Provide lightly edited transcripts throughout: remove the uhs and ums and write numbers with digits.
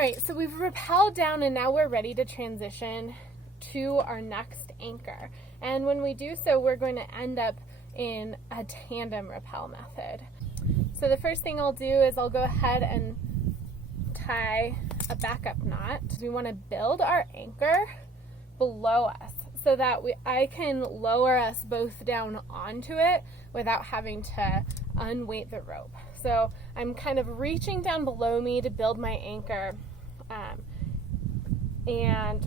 right, so we've rappelled down and now we're ready to transition to our next anchor. And when we do so, we're going to end up in a tandem rappel method. So the first thing I'll do is I'll go ahead and tie a backup knot. We want to build our anchor below us so that I can lower us both down onto it without having to unweight the rope. So I'm kind of reaching down below me to build my anchor, and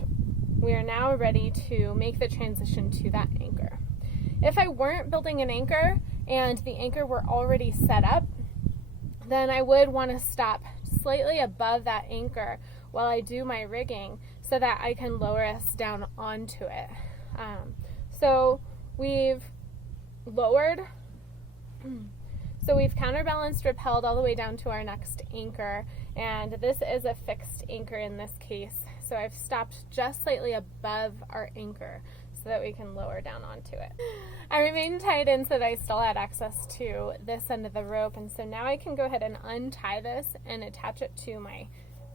we are now ready to make the transition to that anchor. If I weren't building an anchor and the anchor were already set up, then I would want to stop slightly above that anchor while I do my rigging so that I can lower us down onto it. So we've lowered, so we've counterbalanced, rappelled all the way down to our next anchor, and this is a fixed anchor in this case. So I've stopped just slightly above our anchor so that we can lower down onto it. I remain tied in so that I still had access to this end of the rope, and so now I can go ahead and untie this and attach it to my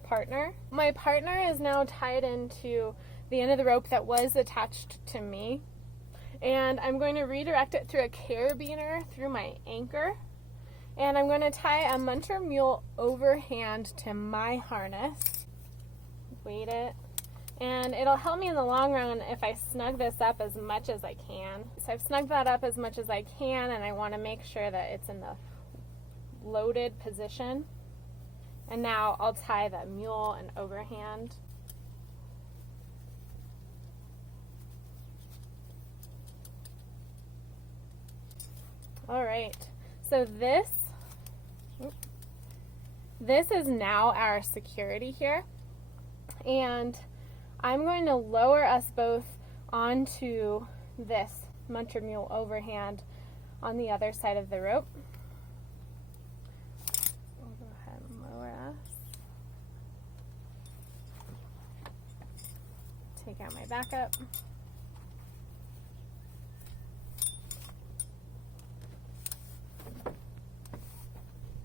partner. My partner is now tied into the end of the rope that was attached to me, and I'm going to redirect it through a carabiner through my anchor, and I'm going to tie a Munter Mule overhand to my harness, weight it, and it'll help me in the long run if I snug this up as much as I can. So I've snugged that up as much as I can, and I want to make sure that it's in the loaded position. And now I'll tie the mule and overhand. All right, so this is now our security here, and I'm going to lower us both onto this Munter Mule overhand on the other side of the rope. We'll go ahead and lower us. Take out my backup.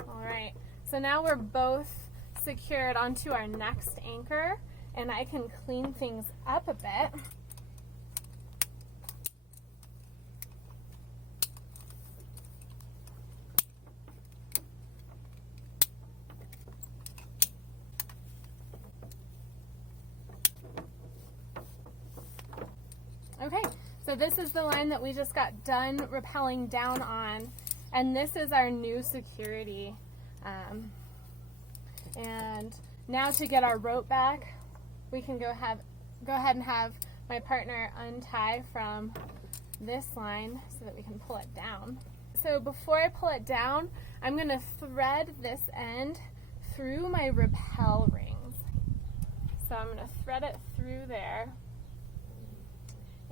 All right, so now we're both secured onto our next anchor, and I can clean things up a bit. Okay, so this is the line that we just got done rappelling down on, and this is our new security. And now to get our rope back, we can go ahead and have my partner untie from this line so that we can pull it down. So before I pull it down, I'm going to thread this end through my rappel rings. So I'm going to thread it through there,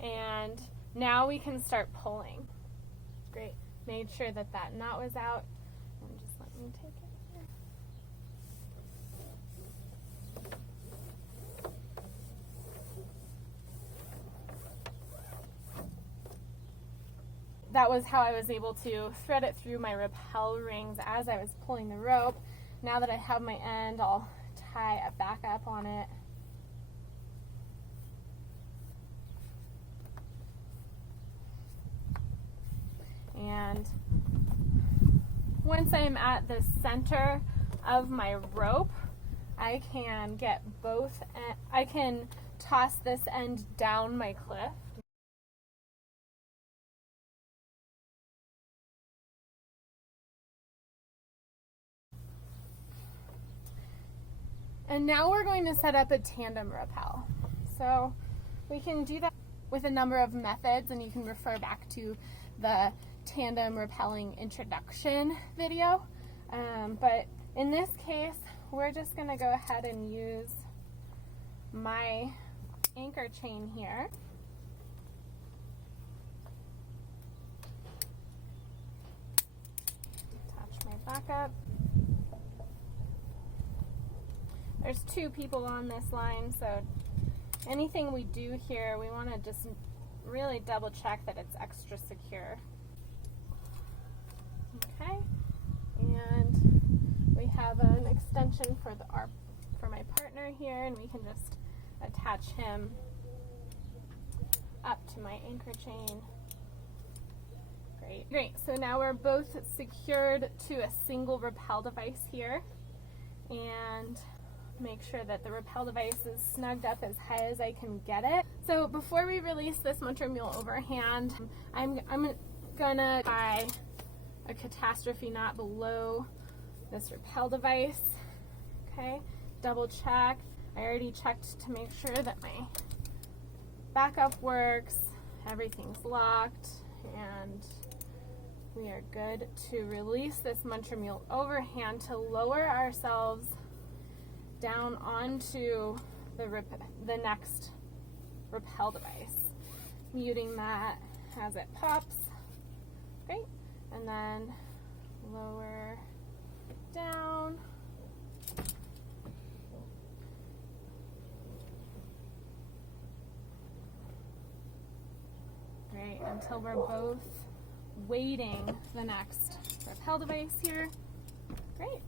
and now we can start pulling. Great. Made sure that that knot was out, and just let me take it. That was how I was able to thread it through my rappel rings as I was pulling the rope. Now that I have my end, I'll tie a backup on it. And once I'm at the center of my rope, I can get both, I can toss this end down my cliff. And now we're going to set up a tandem rappel. So we can do that with a number of methods, and you can refer back to the tandem rappelling introduction video. But in this case, we're just going to go ahead and use my anchor chain here. Attach my backup. There's two people on this line, so anything we do here, we want to just really double check that it's extra secure. Okay, and we have an extension for my partner. here, and we can just attach him up to my anchor chain. Great, so now we're both secured to a single rappel device here, and make sure that the rappel device is snugged up as high as I can get it. So before we release this Munter Mule overhand, I'm gonna tie a catastrophe knot below this rappel device. Okay, double check. I already checked to make sure that my backup works, everything's locked, and we are good to release this Munter Mule overhand to lower ourselves down onto the next rappel device, muting that as it pops. Great, and then lower down. Great, until we're both weighting the next rappel device here. Great.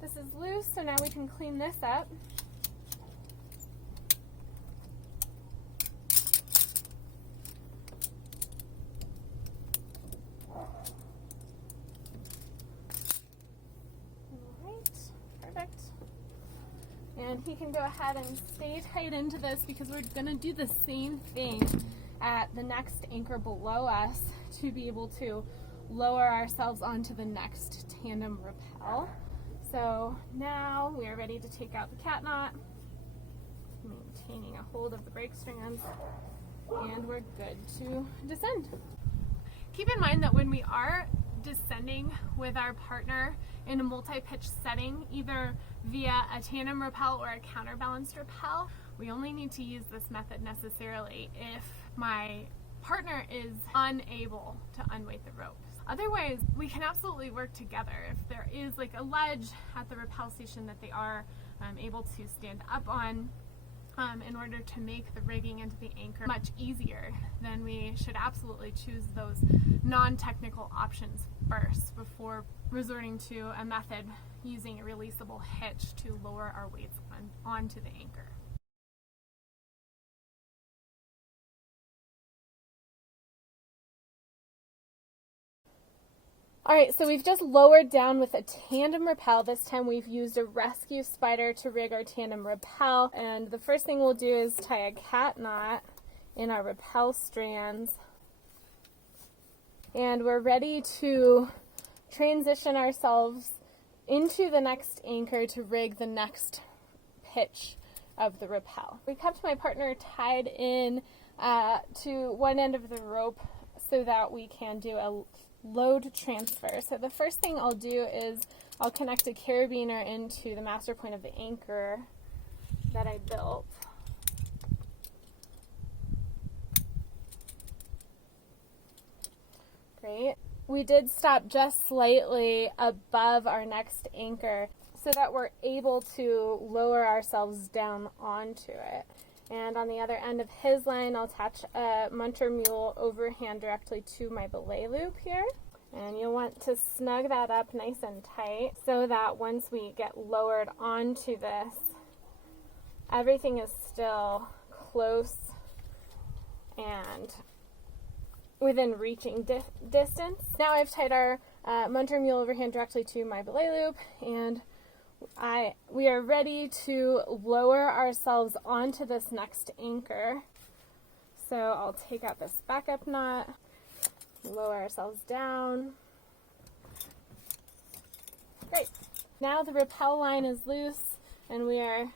This is loose, so now we can clean this up. Alright, perfect. And he can go ahead and stay tight into this because we're going to do the same thing at the next anchor below us to be able to lower ourselves onto the next tandem rappel. So now we are ready to take out the cat knot, maintaining a hold of the brake strands, and we're good to descend. Keep in mind that when we are descending with our partner in a multi-pitch setting, either via a tandem rappel or a counterbalanced rappel, we only need to use this method necessarily if my partner is unable to unweight the rope. Otherwise, we can absolutely work together. If there is like a ledge at the rappel station that they are able to stand up on in order to make the rigging into the anchor much easier, then we should absolutely choose those non-technical options first before resorting to a method using a releasable hitch to lower our weights onto the anchor. Alright, so we've just lowered down with a tandem rappel. This time we've used a rescue spider to rig our tandem rappel. And the first thing we'll do is tie a cat knot in our rappel strands. And we're ready to transition ourselves into the next anchor to rig the next pitch of the rappel. We kept my partner tied in to one end of the rope so that we can do a load transfer. So the first thing I'll do is I'll connect a carabiner into the master point of the anchor that I built. Great. We did stop just slightly above our next anchor so that we're able to lower ourselves down onto it. And on the other end of his line, I'll attach a Munter Mule overhand directly to my belay loop here. And you'll want to snug that up nice and tight so that once we get lowered onto this, everything is still close and within reaching distance. Now I've tied our Munter Mule overhand directly to my belay loop, and we are ready to lower ourselves onto this next anchor. So I'll take out this backup knot, lower ourselves down. Great. Now the rappel line is loose and we are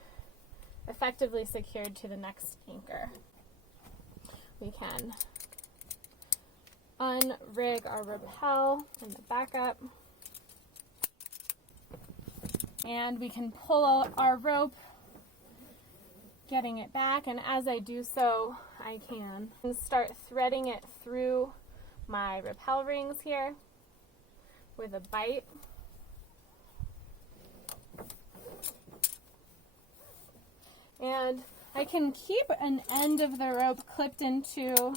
effectively secured to the next anchor. We can unrig our rappel and the backup, and we can pull our rope, getting it back, and as I do so, I can start threading it through my rappel rings here with a bite. And I can keep an end of the rope clipped into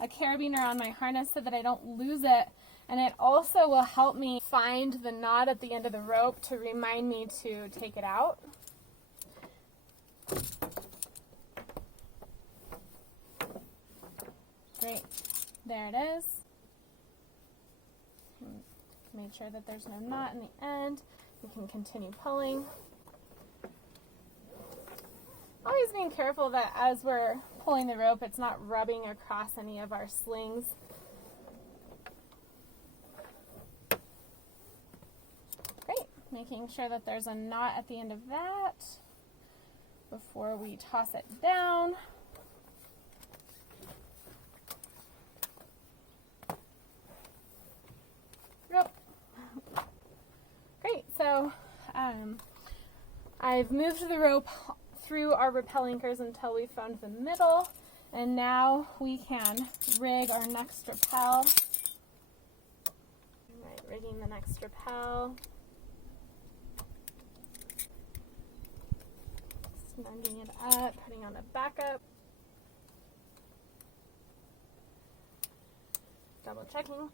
a carabiner on my harness so that I don't lose it. And it also will help me find the knot at the end of the rope to remind me to take it out. There it is. Make sure that there's no knot in the end. You can continue pulling. Always being careful that as we're pulling the rope, it's not rubbing across any of our slings. Great. Making sure that there's a knot at the end of that before we toss it down. Yep. Great. So I've moved the rope through our rappel anchors until we found the middle, and now we can rig our next rappel. All right, rigging the next rappel. Snugging it up, putting on a backup. Double checking.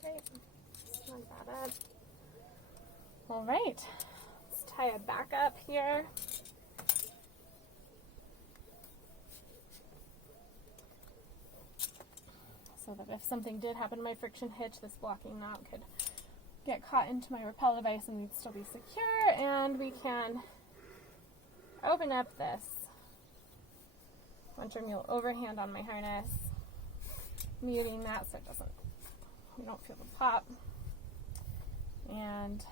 Great. Snug that up. All right. Let's tie a backup here. So that if something did happen to my friction hitch, this blocking knot could get caught into my rappel device and we'd still be secure, and we can open up this winter mule overhand on my harness, muting that so you don't feel the pop, and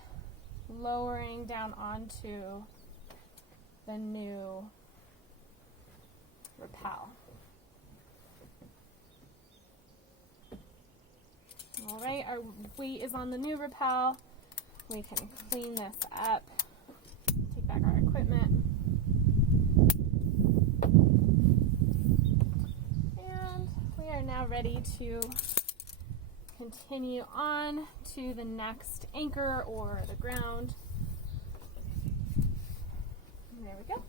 lowering down onto the new rappel. All right, our weight is on the new rappel. We can clean this up, take back our equipment. And we are now ready to continue on to the next anchor or the ground. And there we go.